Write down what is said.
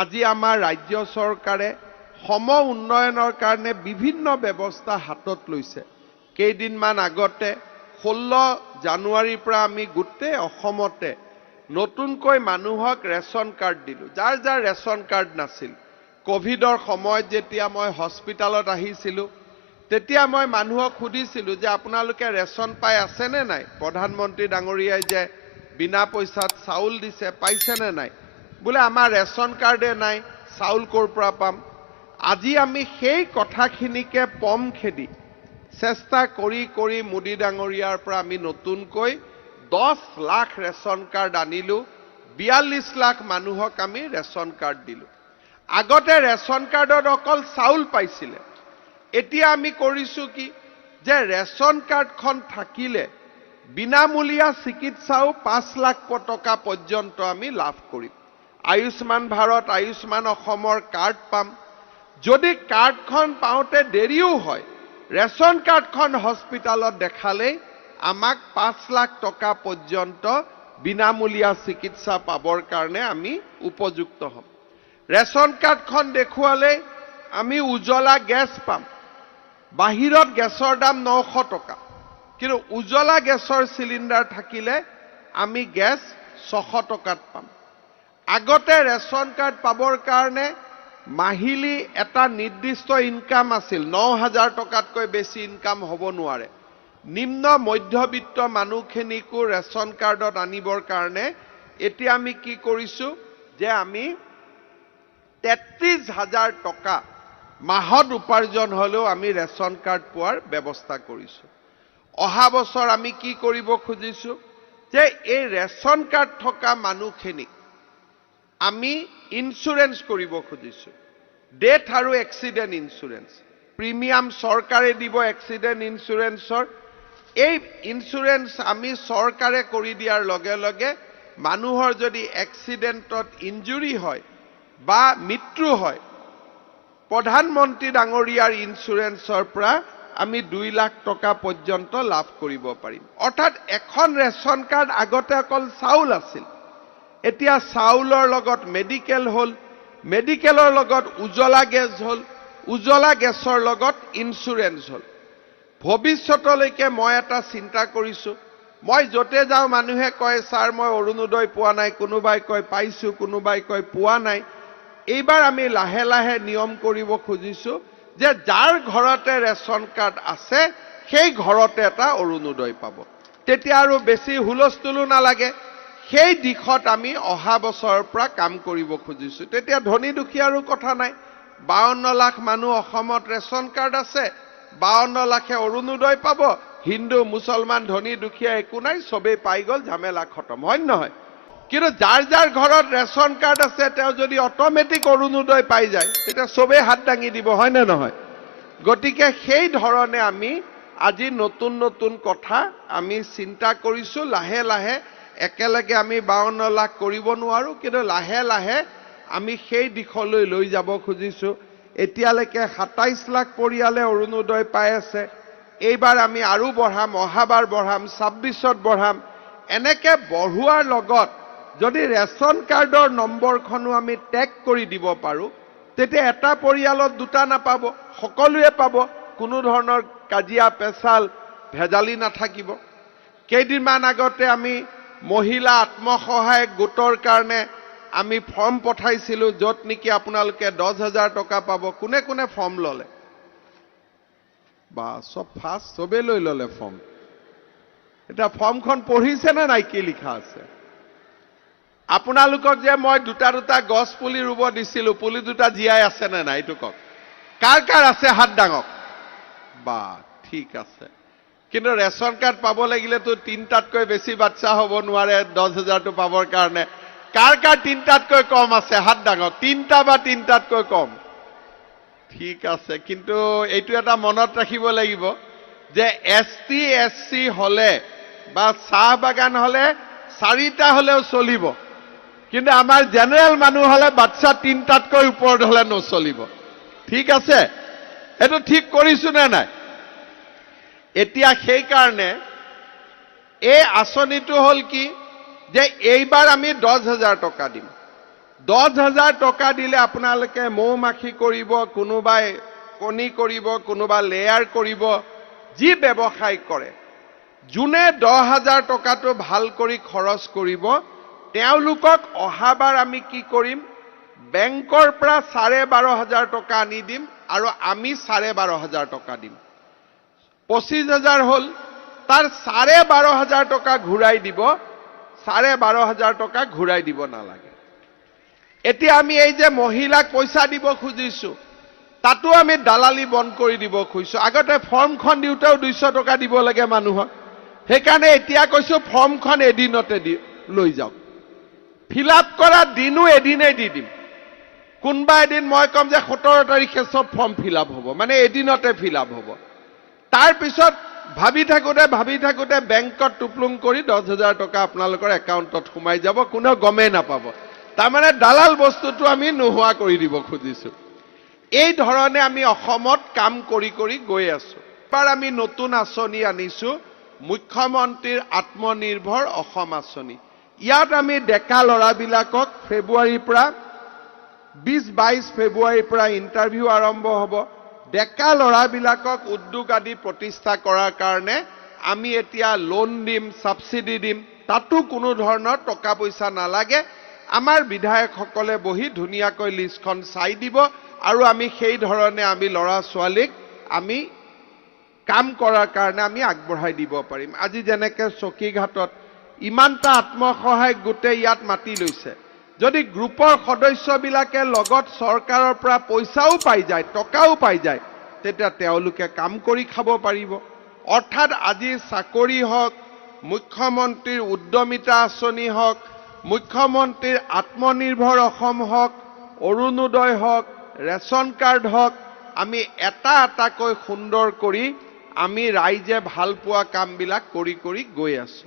আজি আমাৰ ৰাজ্য চৰকাৰে সম উন্নয়নৰ কাৰণে বিভিন্ন ব্যৱস্থা হাতত লৈছে। কেইদিনমান আগতে 16 জানুৱাৰীৰ পৰা আমি গোটেই অসমতে নতুনকৈ মানুহক ৰেচন কাৰ্ড দিলোঁ। যাৰ যাৰ ৰেচন কাৰ্ড নাছিল, কোভিডৰ সময়ত যেতিয়া মই হস্পিটালত আহিছিলোঁ, তেতিয়া মই মানুহক সুধিছিলোঁ যে আপোনালোকে ৰেচন পাই আছেনে নাই? প্ৰধানমন্ত্ৰী ডাঙৰীয়াই যে বিনা পইচাত চাউল দিছে, পাইছেনে নাই? বোলে আমাৰ ৰেচন কাৰ্ডে নাই, চাউল ক'ৰ পৰা পাম? আজি আমি সেই কথাখিনিকে পম খেদি চেষ্টা কৰি কৰি মোদী ডাঙৰীয়াৰ পৰা আমি নতুনকৈ 10 লাখ ৰেচন কাৰ্ড আনিলোঁ। 42 লাখ মানুহক আমি ৰেচন কাৰ্ড দিলোঁ। আগতে ৰেচন কাৰ্ডত অকল চাউল পাইছিলে। এতিয়া আমি কৰিছোঁ কি, যে ৰেচন কাৰ্ডখন থাকিলে বিনামূলীয়া চিকিৎসাও 5 লাখ টকা পৰ্যন্ত আমি লাভ কৰিম। আয়ুষ্মান ভাৰত, আয়ুষ্মান অসমৰ কাৰ্ড পাম। যদি কাৰ্ডখন পাওঁতে দেৰিও হয়, ৰেচন কাৰ্ডখন হস্পিটালত দেখালেই আমাক 5 লাখ টকা পৰ্যন্ত বিনামূলীয়া চিকিৎসা পাবৰ কাৰণে আমি উপযুক্ত হ'ম। ৰেচন কাৰ্ডখন দেখুৱালেই আমি উজ্জ্বলা গেছ পাম। বাহিৰত গেছৰ দাম 900 টকা, কিন্তু উজ্জ্বলা গেছৰ চিলিণ্ডাৰ থাকিলে আমি গেছ 600 টকাত পাম। আগতে ৰেচন কাৰ্ড পাবৰ কাৰণে মাহিলী এটা নিৰ্দিষ্ট ইনকাম আছিল। 9,000 টকাতকৈ বেছি ইনকাম হ'ব নোৱাৰে। নিম্ন মধ্যবিত্ত মানুহখিনিকো ৰেচন কাৰ্ডত আনিবৰ কাৰণে এতিয়া আমি কি কৰিছোঁ, যে আমি 33,000 টকা মাহত উপাৰ্জন হ'লেও আমি ৰেচন কাৰ্ড পোৱাৰ ব্যৱস্থা কৰিছোঁ। অহা বছৰ আমি কি কৰিব খুজিছোঁ, যে এই ৰেচন কাৰ্ড থকা মানুহখিনিক আমি ইন্সুৰেন্স কৰিব খুজিছোঁ। ডেথ আৰু এক্সিডেণ্ট ইন্সুৰেন্স প্ৰিমিয়াম চৰকাৰে দিব। এক্সিডেণ্ট ইন্সুৰেন্সৰ এই ইন্সুৰেন্স আমি চৰকাৰে কৰি দিয়াৰ লগে লগে মানুহৰ যদি এক্সিডেণ্টত ইঞ্জুৰি হয় বা মৃত্যু হয়, প্ৰধানমন্ত্ৰী ডাঙৰীয়াৰ ইন্সুৰেন্সৰ পৰা আমি 2 লাখ টকা পৰ্যন্ত লাভ কৰিব পাৰিম। অৰ্থাৎ এখন ৰেচন কাৰ্ড আগতে অকল চাউল আছিল, এতিয়া চাউলৰ লগত মেডিকেল হ'ল, মেডিকেলৰ লগত উজ্জ্বলা গেছ হ'ল, উজ্জ্বলা গেছৰ লগত ইন্সুৰেন্স হ'ল। ভৱিষ্যতলৈকে মই এটা চিন্তা কৰিছোঁ, মই য'তে যাওঁ মানুহে কয় ছাৰ মই অৰুণোদয় পোৱা নাই, কোনোবাই কয় পাইছোঁ, কোনোবাই কয় পোৱা নাই। এইবাৰ আমি লাহে লাহে নিয়ম কৰিব খুজিছোঁ যে যাৰ ঘৰতে ৰেচন কাৰ্ড আছে সেই ঘৰতে এটা অৰুণোদয় পাব। তেতিয়া আৰু বেছি হুলস্থুলো নালাগে। সেই দিশত আমি অহা বছৰৰ পৰা কাম কৰিব খুজিছোঁ। তেতিয়া ধনী দুখীয়াৰো কথা নাই। 52 লাখ মানুহ অসমত ৰেচন কাৰ্ড আছে, 52 লাখে অৰুণোদয় পাব। হিন্দু মুছলমান ধনী দুখীয়া একো নাই, চবেই পাই গ'ল, ঝামেলা খতম, হয় নহয়? কিন্তু যাৰ যাৰ ঘৰত ৰেচন কাৰ্ড আছে তেওঁ যদি অট'মেটিক অৰুণোদয় পাই যায়, তেতিয়া চবেই হাত দাঙি দিব, হয় নে নহয়? গতিকে সেই ধৰণে আমি আজি নতুন নতুন কথা আমি চিন্তা কৰিছোঁ। লাহে লাহে একেলগে আমি 52 লাখ কৰিব নোৱাৰোঁ, কিন্তু লাহে লাহে আমি সেই দিশলৈ লৈ যাব খুজিছোঁ। এতিয়ালৈকে 27 লাখ পৰিয়ালে অৰুণোদয় পাই আছে। এইবাৰ আমি আৰু বঢ়াম, অহাবাৰ বঢ়াম, 26ত বঢ়াম। এনেকে বঢ়োৱাৰ লগত যদি ৰেচন কাৰ্ডৰ নম্বৰখনো আমি টেগ কৰি দিব পাৰোঁ, তেতিয়া এটা পৰিয়ালত 2টা নাপাব, সকলোৱে পাব। কোনো ধৰণৰ কাজিয়া পেচাল ভেজালি নাথাকিব। কেইদিনমান আগতে আমি মহিলা আত্মসহায়ক গোটৰ কাৰণে আমি ফৰ্ম পঠাইছিলোঁ, য'ত নেকি আপোনালোকে 10,000 টকা পাব। কোনে কোনে ফৰ্ম ল'লে? বা চব ফাৰ্ষ্ট, চবেই লৈ ল'লে ফৰ্ম। এতিয়া ফৰ্মখন পঢ়িছেনে নাই কি লিখা আছে? আপোনালোকক যে মই 2টা গছ পুলি ৰুব দিছিলোঁ, পুলি 2টা জীয়াই আছে নে নাই এইটো কওক। কাৰ কাৰ আছে হাত দাঙক। বা ঠিক আছে। কিন্তু ৰেচন কাৰ্ড পাব লাগিলেতো 3টাতকৈ বেছি বাচ্চা হ'ব নোৱাৰে 10,000টো পাবৰ কাৰণে। কাৰ কাৰ 3টাতকৈ কম আছে হাত দাঙক। 3টা বা 3টাতকৈ কম। ঠিক আছে, কিন্তু এইটো এটা মনত ৰাখিব লাগিব যে ST SC হ'লে বা চাহ বাগান হ'লে 4টা হ'লেও চলিব, কিন্তু আমাৰ জেনেৰেল মানুহ হ'লে বাচ্চা 3টাতকৈ ওপৰত হ'লে নচলিব। ঠিক আছে, এইটো ঠিক কৰিছোঁ নে নাই? এতিয়া সেইকাৰণে এই আঁচনিটো হ'ল কি, যে এইবাৰ আমি 10,000 টকা দিম। 10,000 টকা দিলে আপোনালোকে মৌ মাখি কৰিব, কোনোবাই কণী কৰিব, কোনোবা লেয়াৰ কৰিব, যি ব্যৱসায় কৰে, যোনে 10,000 টকাটো ভাল কৰি খৰচ কৰিব, তেওঁলোকক অহাবাৰ আমি কি কৰিম, বেংকৰ পৰা 12,500 টকা আনি দিম আৰু আমি 12,500 টকা দিম। 25,000 হ'ল, তাৰ 12,500 টকা ঘূৰাই দিব, 12,500 টকা ঘূৰাই দিব নালাগে। এতিয়া আমি এই যে মহিলাক পইচা দিব খুজিছো, তাতো আমি দালালি বন্ধ কৰি দিব খুজিছো। আগতে ফৰ্মখন দিওঁতেও 200 টকা দিব লাগে মানুহক, সেইকাৰণে এতিয়া কৈছো ফৰ্মখন এদিনতে লৈ যাওক, ফিল আপ কৰা দিনো এদিনেই দি দিম। কোনোবা এদিন মই কম যে 17 তাৰিখে চব ফৰ্ম ফিল আপ হ'ব, মানে এদিনতে ফিল আপ হ'ব। তাৰপিছত ভাবি থাকোঁতে বেংকত টুপলুং কৰি 10,000 টকা আপোনালোকৰ একাউণ্টত সোমাই যাব, কোনেও গমেই নাপাব। তাৰমানে দালাল বস্তুটো আমি নোহোৱা কৰি দিব খুজিছো। এই ধৰণে আমি অসমত কাম কৰি গৈ আছো। এবাৰ আমি নতুন আঁচনি আনিছো, মুখ্যমন্ত্ৰীৰ আত্মনিৰ্ভৰ অসম আঁচনি। ইয়াত আমি ডেকা ল'ৰাবিলাকক ফেব্ৰুৱাৰীৰ পৰা 20-22 ফেব্ৰুৱাৰীৰ পৰা ইণ্টাৰভিউ আৰম্ভ হ'ব। ডেকা ল'ৰাবিলাকক উদ্যোগ আদি প্ৰতিষ্ঠা কৰাৰ কাৰণে আমি এতিয়া লোন দিম, ছাবচিডি দিম, তাতো কোনো ধৰণৰ টকা পইচা নালাগে। আমাৰ বিধায়কসকলে বহি ধুনীয়াকৈ লিষ্টখন চাই দিব আৰু আমি সেই ধৰণে আমি ল'ৰা ছোৱালীক আমি কাম কৰাৰ কাৰণে আমি আগবঢ়াই দিব পাৰিম। আজি যেনেকৈ চকীঘাটত ইমানটা আত্মসহায়ক গোটে ইয়াত মাতি লৈছে, যদি গ্ৰুপৰ সদস্যবিলাকে লগত চৰকাৰৰ পৰা পইচাও পাই যায়, টকাও পাই যায়, তেতিয়া তেওঁলোকে কাম কৰি খাব পাৰিব। অৰ্থাৎ আজি চাকৰি হওক, মুখ্যমন্ত্ৰীৰ উদ্যমিতা আঁচনি হওক, মুখ্যমন্ত্ৰীৰ আত্মনিৰ্ভৰ অসম হওক, অৰুণোদয় হওক, ৰেচন কাৰ্ড হওক, আমি এটা এটাকৈ সুন্দৰ কৰি আমি ৰাইজে ভাল পোৱা কামবিলাক কৰি গৈ আছো।